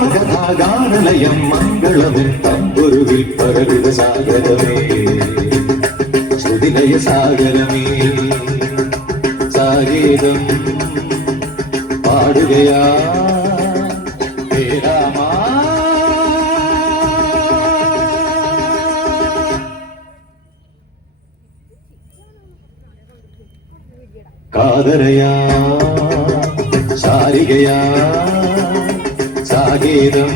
രാമകഥാഗാനലയം മംഗളമെൻ തമ്പുരുവിൽ പരവിത സാഗരമേ ശ്രുതിലയ സാഗരമേ സാഗീതം പാടുകയാ കാതരയാ ശാരികയാ സാഗീതം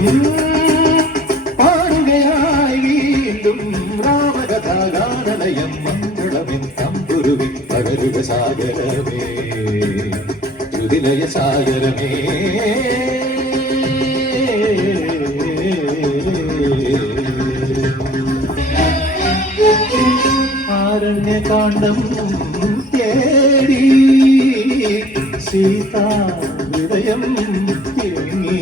പാടുകയായി വീണ്ടും രാമകഥാഗാനലയം മംഗളമെൻ തമ്പുരുവിൽ പകരുക സാഗരമേ ശ്രുതിലയ സാഗരമേ ആരണ്യകാണ്ഡം തേടി സീതാ ഹൃദയം തിരുങ്ങി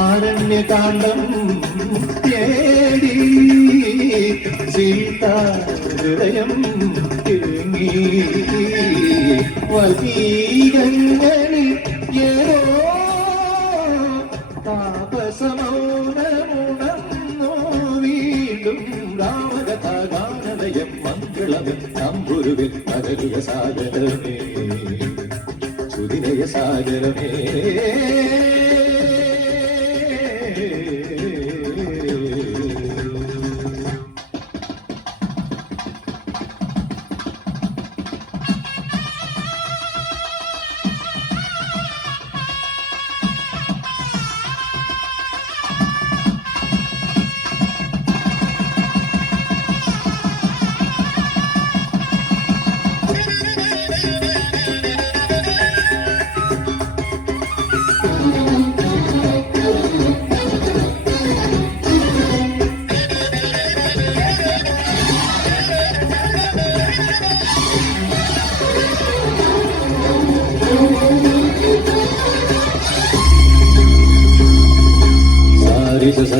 ആരണ്യകാണ്ഡം തേടി സീതാ ഹൃദയം തിരുങ്ങി വതീകങ്ങളിൽ ഏതോ താപസമൗനമുണർന്നു വീണ്ടും രാമകഥാഗാനലയം മംഗളമെൻ തമ്പുരുവിൽ പകരുക സാഗരമേ ശ്രുതിലയ സാഗരമേ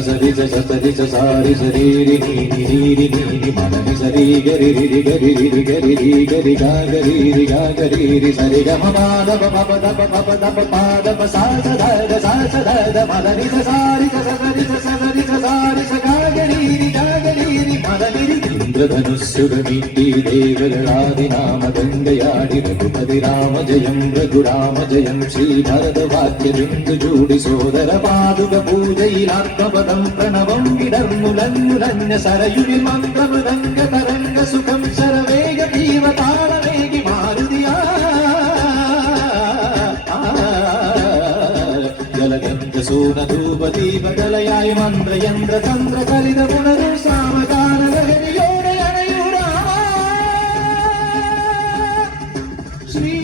సరి సరి సారి సరి నీరి నీరి మదని సరి గరి రి గరి రి గరి రి గరి గా గరి రి గా గరి రి సరి గ మ పద ప ప ద ప ప ద ప ప ద ప సా స ద ద మదని సరి సరి సరి సారి స గా గరి రి గా గరి రి మదని రి ఇంద్రధనుస్సుగమిట్టి దేవగణాదినామ గంగయాడి రఘుపతి రామ జయం శ్రీ భరత వాక్య బిందు జూడి సోదర పాదుక పూజయిలాత్మపదం ప్రణవం విడర్ములన్నులన్య సరయుడి మంత్రమృదంగ తరంగ సుఖం శరవేగ జీవతాళవేగి మారుదియా జలగంధ సూన ధూప దీప కలయాయి మంత్ర యంత్ర తంత్ర కలిత పునరు సామగాన లహరియోడ అనయురా శ్రీ